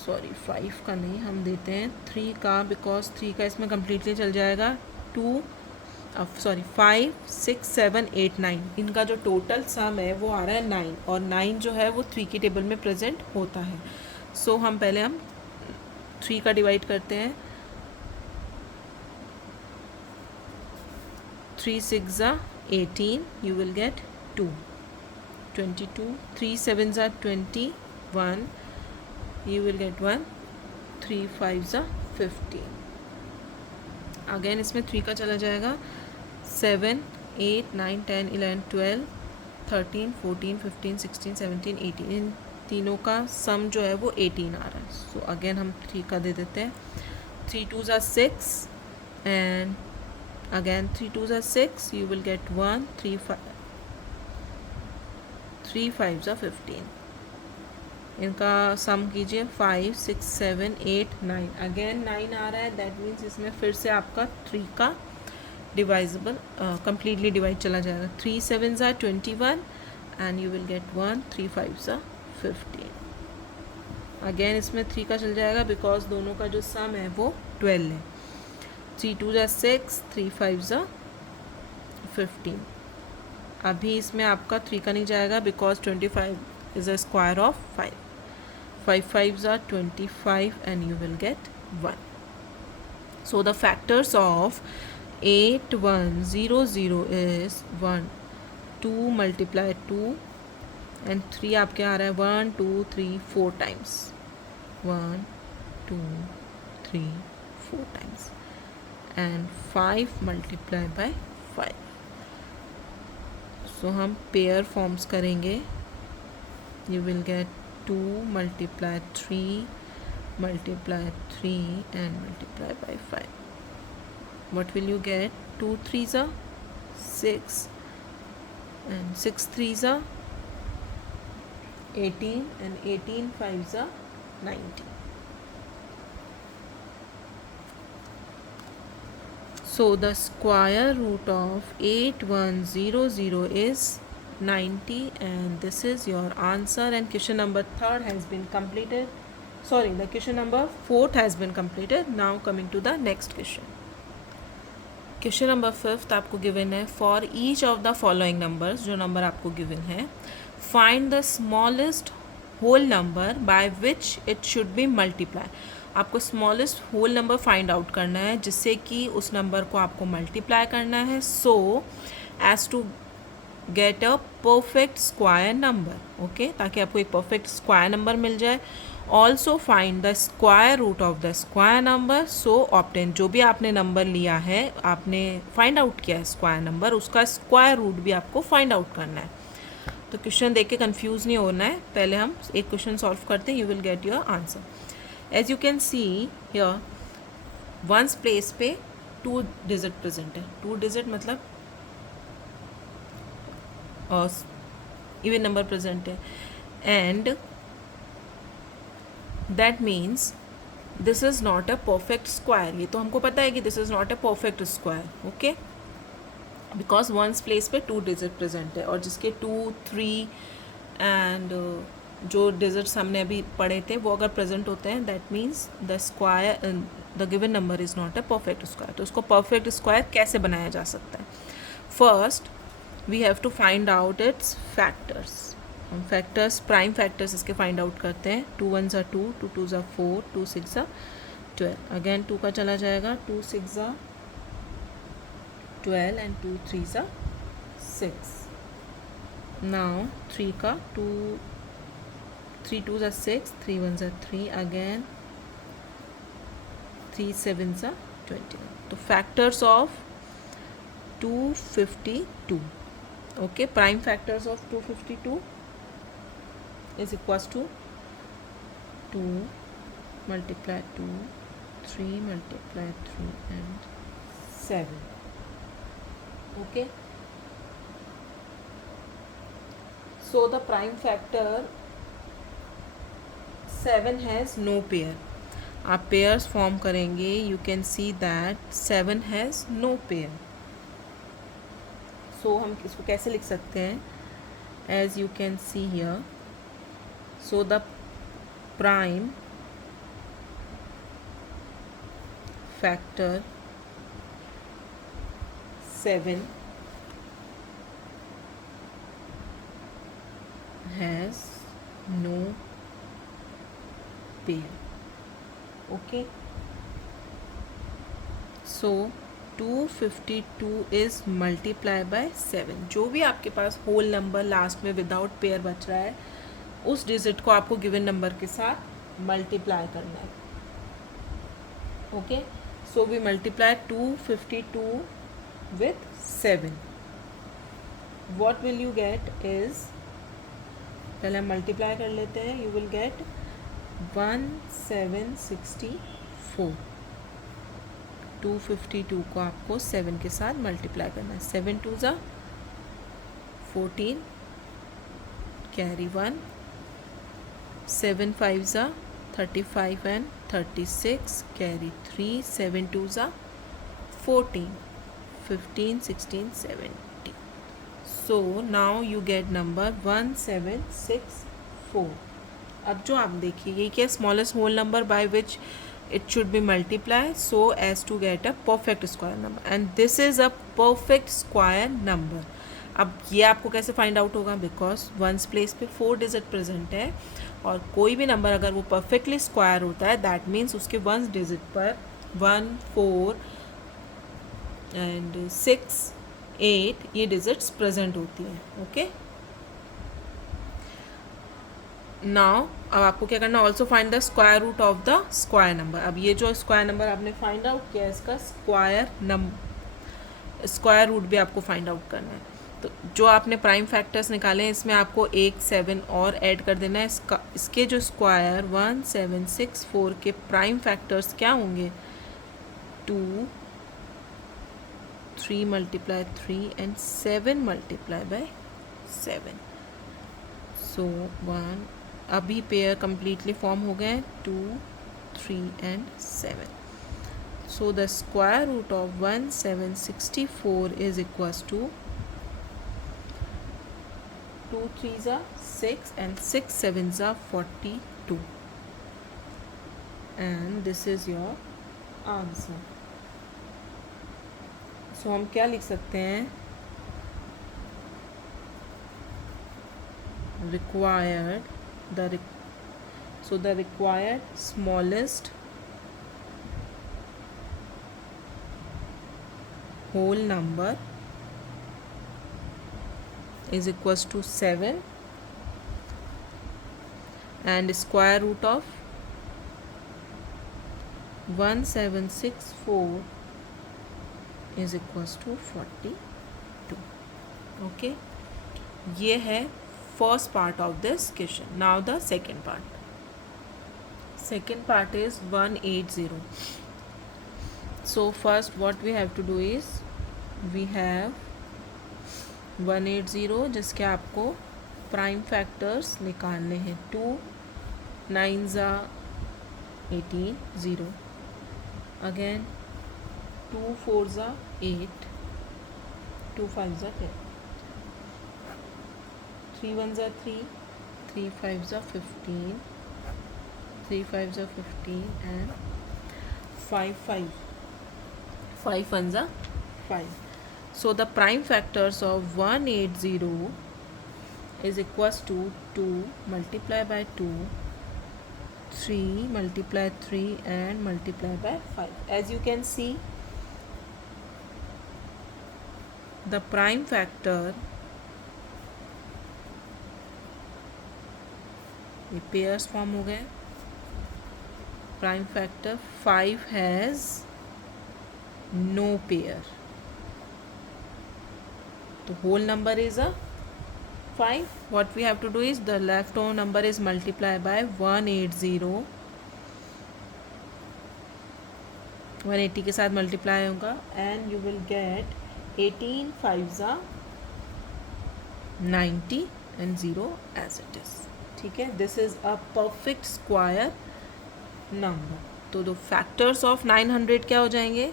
सॉरी 5 का नहीं, हम देते हैं 3 का, बिकॉज 3 का इसमें कम्प्लीटली चल जाएगा. 5 6 7 8 9 इनका जो टोटल सम है वो आ रहा है 9, और 9 जो है वो 3 की टेबल में प्रेजेंट होता है. सो हम पहले 3 का डिवाइड करते हैं. 3 6s are 18, you will get 2. 22. 3 7s are 21, you will get 1. 3 5s are 15. Again इसमें 3 का चला जाएगा. 7 8 9 10 11 12 13 14 15 16 17 18. इन तीनों का सम जो है वो 18 आ रहा है. सो अगेन हम 3 का दे देते हैं. 3 2s are 6 and again 3 2s are 6, you will get 1. 3 3 5 ज़ा 15, इनका सम कीजिए 5 6 7 8 9, अगेन 9 आ रहा है, दैट मीन्स इसमें फिर से आपका 3 का डिवाइजेबल कम्प्लीटली डिवाइड चला जाएगा. 3 7 ज़ा 21 एंड यू विल गेट 1, 3 5 ज़ा 15. अगेन इसमें 3 का चल जाएगा बिकॉज दोनों का जो सम है वो 12 है. 3 2 ज़ा 6, 3 5 ज़ा 15. अभी इसमें आपका 3 का नहीं जाएगा because 25 is a square of 5. 5 5 ज़ा 25 and you will get 1. So the factors of 8 1 0 0 is 1 2 multiply 2 and 3 आपके आ रहा है 1 2 3 4 times. 1 2 3 4 times and 5 multiply by 5. So हम पेयर फॉर्म्स करेंगे. You will get 2 multiply 3 multiply 3 and multiply by 5. What will you get? 2 3s are 6 and 6 3s are 18 and 18 5s are 19. So the square root of 8100 is 90 and this is your answer, and question number 3 has been completed. Sorry, the question number 4 has been completed. Now coming to the next question. Question number 5 आपको given है, for each of the following numbers, जो नंबर आपको given है, find the smallest whole number by which it should be multiplied. आपको smallest whole number find out करना है जिससे कि उस नंबर को आपको मल्टीप्लाई करना है, so as to get a perfect square number. Okay, ताकि आपको एक परफेक्ट स्क्वायर नंबर मिल जाए. Also find the square root of the square number. So obtain, जो भी आपने नंबर लिया है, आपने फाइंड आउट किया है स्क्वायर नंबर, उसका स्क्वायर रूट भी आपको फाइंड आउट करना है. तो क्वेश्चन देख के कन्फ्यूज़ नहीं होना है. पहले हम एक क्वेश्चन सॉल्व करते हैं, you will get your answer. As you can see here, ones place पे 2 डिजिट प्रेजेंट है. 2 डिजिट मतलब इवन नंबर प्रेजेंट है, and that means this is not a perfect square. ये तो हमको पता है कि this is not a perfect square. Okay, because ones place पे 2 डिजिट प्रेजेंट है, और जिसके 2 3 एंड जो डिजिट्स हमने अभी पढ़े थे वो अगर प्रेजेंट होते हैं, that means the square, the given number is not a perfect square. तो उसको परफेक्ट स्क्वायर कैसे बनाया जा सकता है? First we have to find out its factors. हम फैक्टर्स, प्राइम फैक्टर्स इसके फाइंड आउट करते हैं. 2 1 ज़ा 2, 2 2 ज़ा 4, 2 6 ज़ा 12. अगेन 2 का चला जाएगा, 2 6 ज़ा 12 एंड 2 3 ज़ा 6. नाउ 3 का 3 2 ज़ा 6, 3 1 ज़ा 3, अगेन 3 7 ज़ा 21. तो factors of 252. Okay, prime factors of 252 is equals to 2 multiply 2, 3 multiply 3 and 7. Okay, so the prime factor 7 has no pair. आप पेयर्स फॉर्म करेंगे, you can see that 7 has no pair. So हम इसको कैसे लिख सकते हैं? As you can see here, so the prime factor 7 has no pair. Okay, so 252 is multiply by 7. जो भी आपके पास होल नंबर लास्ट में विदाउट पेयर बच रहा है, उस डिजिट को आपको गिवन नंबर के साथ मल्टीप्लाई करना है. Okay, so we multiply 252 with 7. What will you get is, पहले हम मल्टीप्लाई कर लेते हैं. You will gate 1764. 252 को आपको 7 के साथ मल्टीप्लाई करना है. 7 2 ज़ा 14, carry 1, 7 5s are 35 and 36, carry 3, 7 2s are 14, 15, 16, 17. So now you get number 1764. अब जो आप देखिए ये क्या smallest whole number by which it should be multiplied so as to get a perfect square number, and this is a perfect square number. अब ये आपको कैसे फाइंड आउट होगा, बिकॉज वंस प्लेस पे 4 डिजिट प्रेजेंट है और कोई भी नंबर अगर वो परफेक्टली स्क्वायर होता है दैट मीन्स उसके वंस डिजिट पर 1 4 एंड 6 8 ये डिजिट्स प्रेजेंट होती हैं. ओके, नाउ अब आपको क्या करना, also find the square root of the square number. अब ये जो स्क्वायर नंबर आपने फाइंड आउट किया है इसका स्क्वायर रूट भी आपको फाइंड आउट करना है. तो जो आपने प्राइम फैक्टर्स निकाले हैं इसमें आपको 1 7 और ऐड कर देना है. इसके जो स्क्वायर 1764 के प्राइम फैक्टर्स क्या होंगे, 2 3 मल्टीप्लाई 3 एंड 7 मल्टीप्लाई बाय 7. सो 1 अभी पेयर कम्प्लीटली फॉर्म हो गए 2 3 and 7. So the square root of 1764 is equals to 2 3s are 6 and 6 7s are 42, and this is your answer. So हम क्या लिख सकते हैं, required the required smallest whole number is equals to 7 and square root of 1764 is equals to 42. Okay, ये है first part of this question. Now the second part. Second part is 180. So first what we have to do is we have 180 जिसके आपको प्राइम फैक्टर्स निकालने हैं. 2 9s are 18 0, again 2 4s are 8, 2 5s are 10, 3 1s are 3, 3 5s are 15, 3 5s are 15 and 5 1s are 5. So the prime factors of 180 is equals to 2 multiply by 2, 3 multiply 3 and multiply by 5. As you can see the prime factor, ये पेयर्स फॉर्म हो गए. Prime factor 5 has no pair, तो whole number is a 5. What we have to do is the left over number is multiply by 180. 180 के साथ मल्टीप्लाई होगा and you will get 18 5s are 90 and 0 as it is. ठीक है, this is a perfect square number. तो the factors of 900 क्या हो जाएंगे,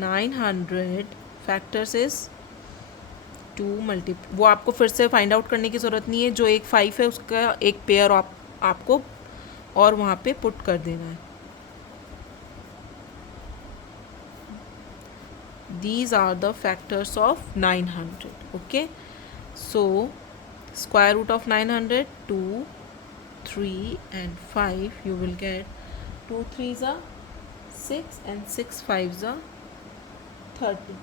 900 factors is 2 वो आपको फिर से फाइंड आउट करने की ज़रूरत नहीं है. जो एक 5 है उसका एक पेयर आपको और वहाँ पे पुट कर देना है. These are the factors of 900. Okay, so square root of 900 2 3 and 5, you will get 2 3s are 6 and 6 5s are 30.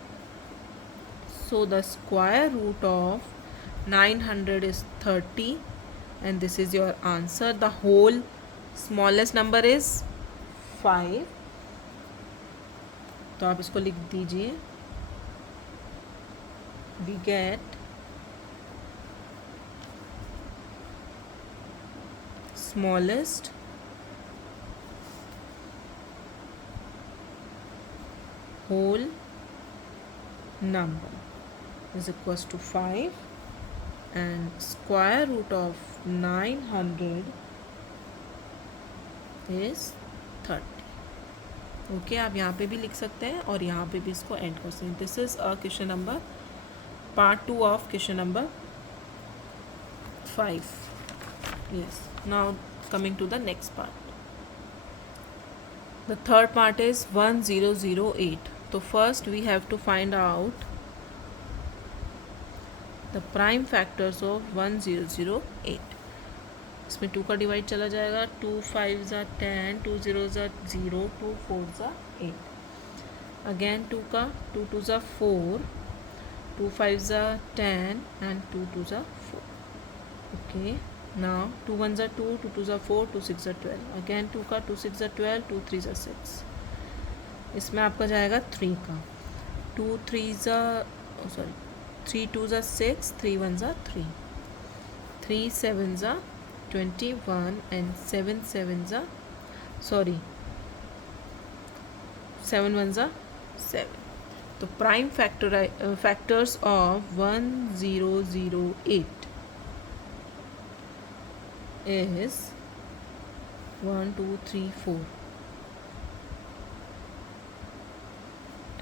So the square root of 900 is 30 and this is your answer. The whole smallest number is 5. तो आप इसको लिख दीजिए. We get smallest whole number is equals to 5 and square root of 900 is 30. Okay, आप यहाँ पे भी लिख सकते हैं और यहाँ पे भी इसको एंड कर सकते हैं. This is a question number part 2 of question number 5. Yes, now coming to the next part. The third part is 1008. So first we have to find out the prime factors of 1008. इसमें 2 का डिवाइड चला जाएगा. 2 5 ज़ा 10, 2 0 ज़ा 0, 2 4 ज़ा 8. अगेन 2 का 2 2 ज़ा 4, 2 5 ज़ा 10 एंड 2 2 ज़ा 4. ओके, नाउ 2 1 ज़ा 2, 2 2 ज़ा 4, 2 6 ज़ा 12. अगेन 2 का 2 6 ज़ा 12, 2 3 ज़ा 6. इसमें आपका जाएगा 3 का 2 3 ज़ा 3 2 ज़ा 6, 3 1 ज़ा 3, 3 7 ज़ा 21 and 7 7 ज़ा 7 1 ज़ा 7. तो prime factors of 1008 is 1 2 3 4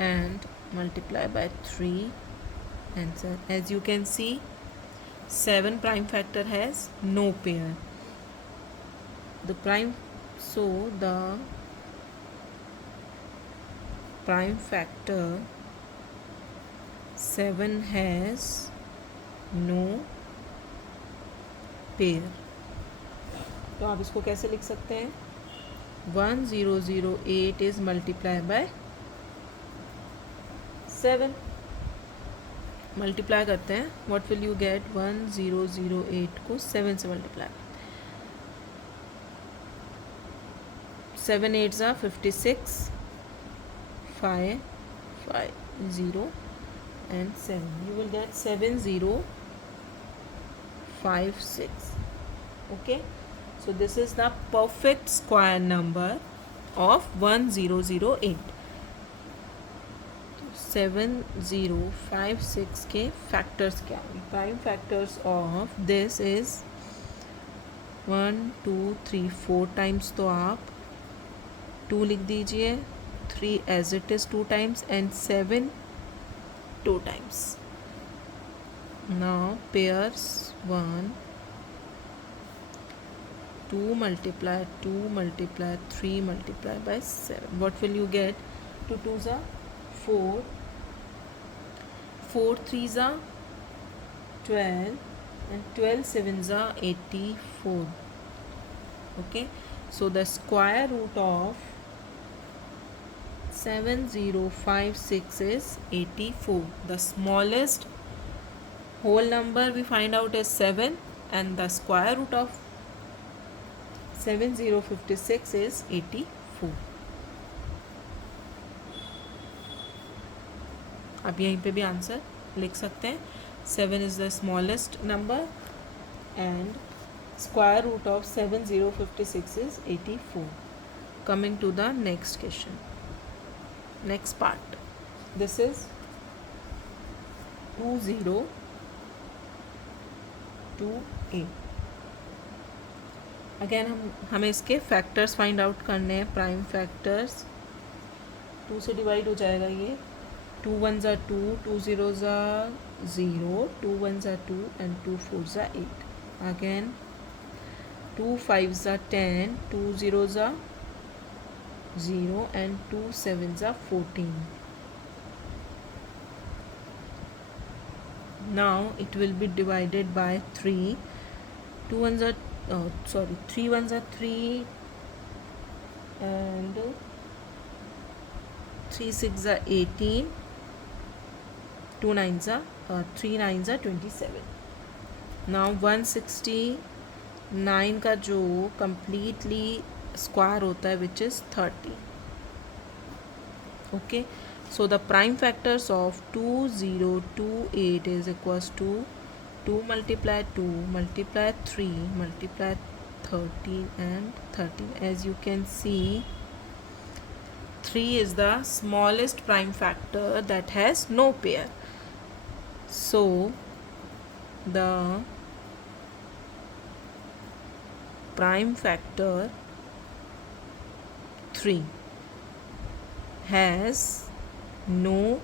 and multiply by 3 and 7. As you can see, 7 prime factor has no pair. The prime factor 7 has no pair. तो आप इसको कैसे लिख सकते हैं? 1008 is multiplied by 7. मल्टीप्लाई करते हैं. What will you gate? 1008 को 7 से मल्टीप्लाई. 7 8 ज़ा 56, 5 5 0 and 7. You will get 7056. Okay, so this is the perfect square number of 1008. 7056 के फैक्टर्स क्या हैं? Prime factors of this is 1 2 3 4 times, तो आप 2 लिख दीजिए. 3 as it is 2 times and 7 2 times. Now pairs 1 2 multiply 2 multiply 3 multiply by 7. What will you get? 2 2 ज़ा 4, 4 3 ज़ा 12 and 12 7 ज़ा 84. Okay, so the square root of 7056 is 84. The smallest whole number we find out is 7 and the square root of 7056 is 84. आप यहीं पे भी आंसर लिख सकते हैं. 7 is the smallest number and square root of 7056 is 84. Coming to the next question, next part. This is 2028. Again हमें इसके फैक्टर्स फाइंड आउट करने हैं. प्राइम फैक्टर्स 2 से डिवाइड हो जाएगा ये. 2 1 ज़ा 2, 2 0 ज़ा 0, 2 1 ज़ा 2 and 2 4 ज़ा 8. अगेन 2 5 ज़ा 10, 2 0 ज़ा 0 and 2 7 ज़ा 14. Now it will be divided by 3. 2 1 ज़ा 3 1 ज़ा 3 and 3 6 ज़ा 18, 2 9 ज़ा 3 9 ज़ा 27. Now 169 का जो completely square होता है which is 30. Okay, so the prime factors of 2028 is equals to 2 multiply 2 multiply 3 multiply 13 and 13. As you can see, 3 is the smallest prime factor that has no pair. So the prime factor 3 has no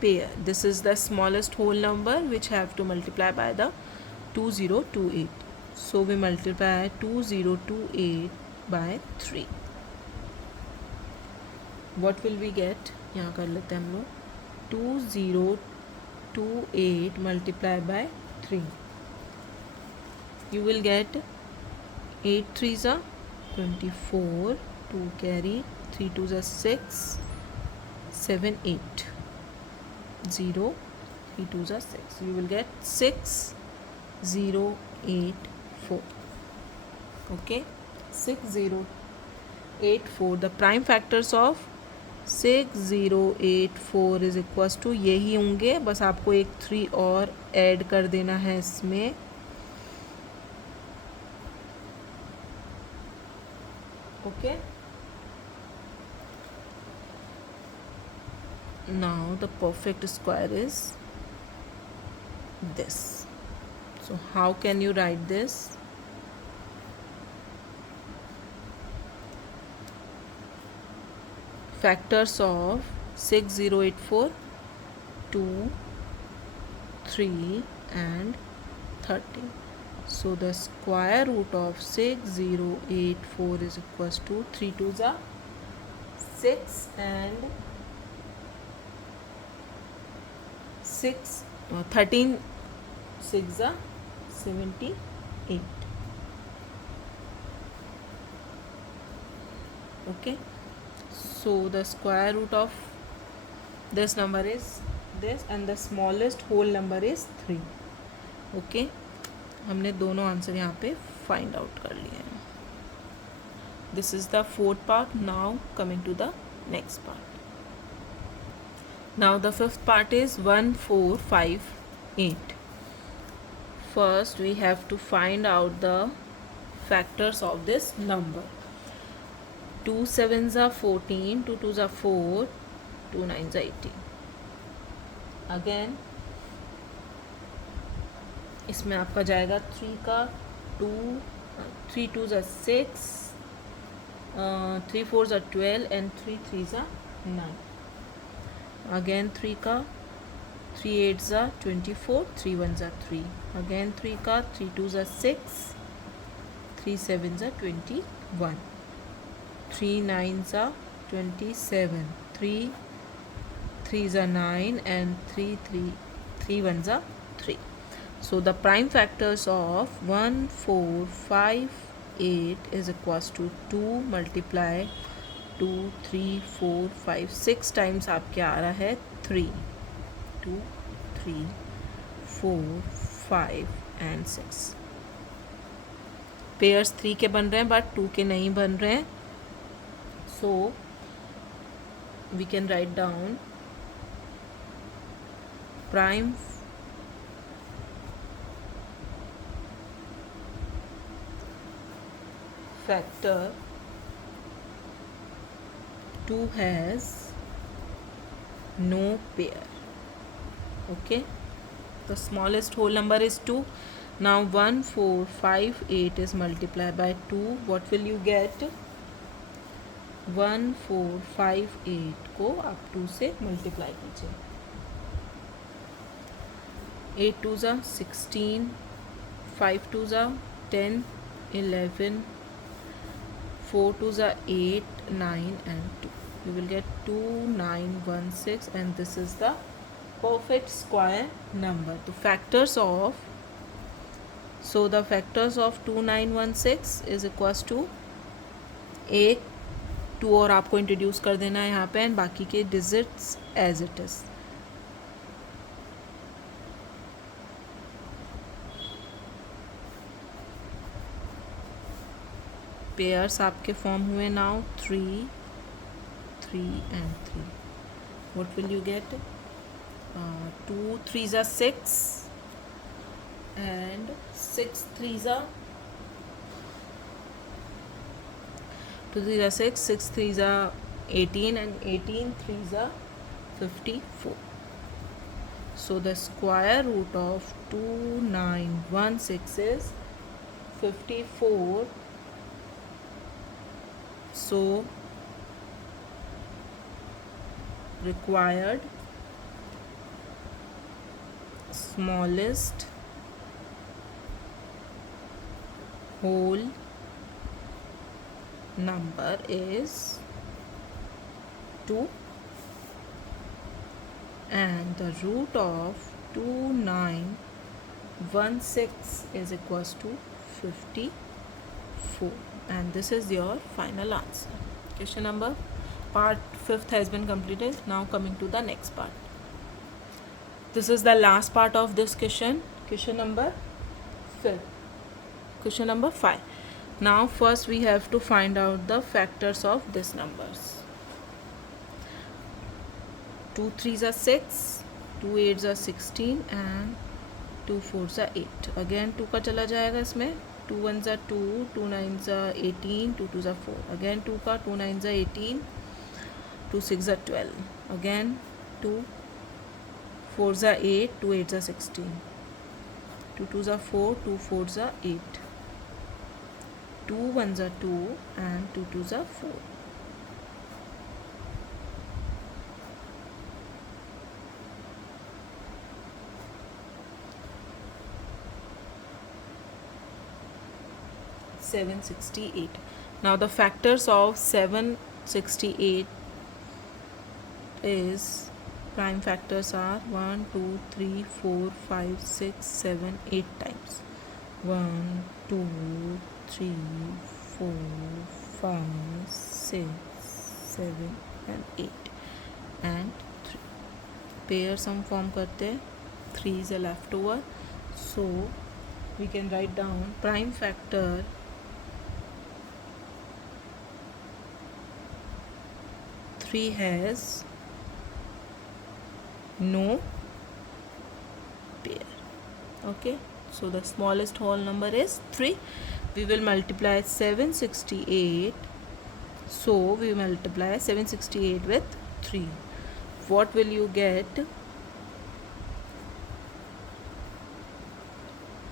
pair. This is the smallest whole number which have to multiply by the 2028. So we multiply 2028 by 3. What will we get? यहाँ कर लेते हैं हम लोग 2028 multiply by 3. You will get 8 3s are 24, 2 carry, 3 2s are 6, 7 8, 0, 3 2s are 6. You will get 6 0 8 4. Okay, 6 0 8 4. The prime factors of 6 0 8 4 is equals to यही होंगे, बस आपको एक 3 और ऐड कर देना है इसमें. Okay, now the perfect square is this. So how can you write this? Factors of 6084, 2, 3 and 13. So the square root of 6084 is equals to 3 2s are 6 and 6 13 6 are 78. Okay, so the square root of this number is this and the smallest whole number is 3. Okay, हमने दोनों आंसर यहाँ पे फाइंड आउट कर लिए हैं. This is the fourth part. Now coming to the next part. Now the fifth part is 1458. First we have to find out the factors of this number. 2 7s are 14, 2 2s are 4, 2 9s are 18. Again इसमें आपका जाएगा 3 का 2, 3 2s are 6, 3 4s are 12 and 3 3s are 9. Again 3 का 3 8s are 24, 3 1s are 3. Again 3 का 3 2s are 6, 3 7s are 21, 3 9s are 27, 3 3s are 9 and 3 1s are 3. So the prime factors of 1458 is equals to 2 multiply 2 3 4 5 6 times आपके आ रहा है 3, 2 3 4 5 and 6. पेयर्स 3 के बन रहे हैं बट 2 के नहीं बन रहे हैं. So we can write down prime factor 2 has no pair. Okay, the smallest whole number is 2. Now 1458 is multiplied by 2. What will you get? 1458 को आप 2 से मल्टीप्लाई कीजिए. 8 2s are 16, 5 2s are 10, 11, 4 2s are 8, 9 and 2. You will get 2916 and this is the perfect square number. The factors of the factors of 2916 is equals to एक 2 और आपको इंट्रोड्यूस कर देना है यहाँ पे एंड बाकी के digits as it is. Pairs आपके फॉर्म हुए now 3 3 and 3. What will you get? 2 3s are 6 and 6 3s are 2 3s are 6, 6 3s are 18 and 18 3s are 54. So the square root of 2916 is 54. So required smallest whole number is 2, and the root of 2916 is equals to 54, and this is your final answer. Question number part 5th has been completed. Now coming to the next part. This is the last part of this question. Question number 5. Question number 5. Now first we have to find out the factors of these numbers. 2 3s are 6, 2 8s are 16 and 2 4s are 8. Again 2 का चला जाएगा इसमें. 2 1s are 2, 2 9s are 18, 2 2s are 4. Again 2 का 2 9s are 18, 2 6s are 12. Again 2 4s are 8, 2 8s are 16. 2 2s are 4, 2 4s are 8. 2 1s are 2 and 2 2s are 4. $768. Now the factors of 768 is, prime factors are 1 2 3 4 5 6 7 8 times. 1 2 3 4 5 6 7 and 8 and 3. Pair sum form करते हैं. 3 is a leftover, so we can write down prime factor has no pair. Okay, so the smallest whole number is 3. We will multiply 768. So we multiply 768 with 3. What will you get?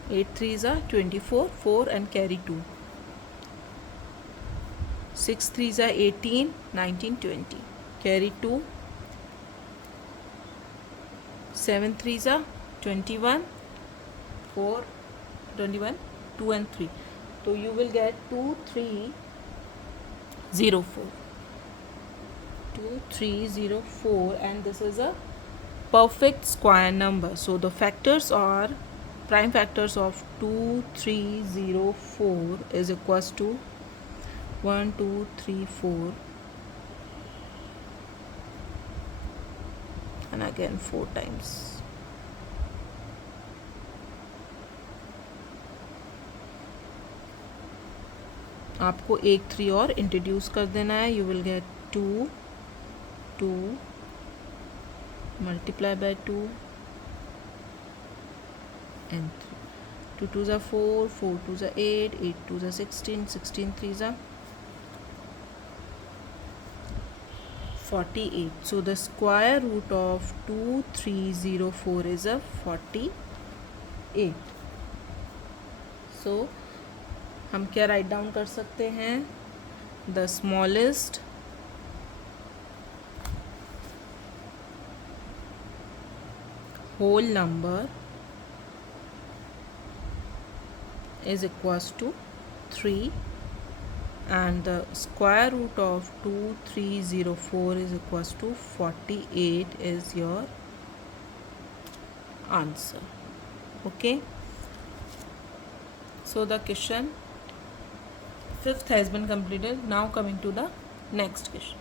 8 3s are 24, 4 and carry 2. 6 3s are 18, 19, 20. Carry 2. 7 3s are 21, 4, 21, 2 and 3. So you will get 2304. 2304, and this is a perfect square number. So the factors are, prime factors of 2304 is equals to 1 2 3 4 and again 4 times. आपको एक 3 और इंट्रोड्यूस कर देना है. You will gate 2 2 multiply by 2 and 3. 2 2s are 4, 4 2s are 8, 8 2s are 16, 16 3s are 48. So the square root of 2304 is a 48. So हम क्या राइट डाउन कर सकते हैं? The smallest whole number is equals to 3, and the square root of 2304 is equals to 48 is your answer. Okay, so the question 5th has been completed. Now coming to the next question.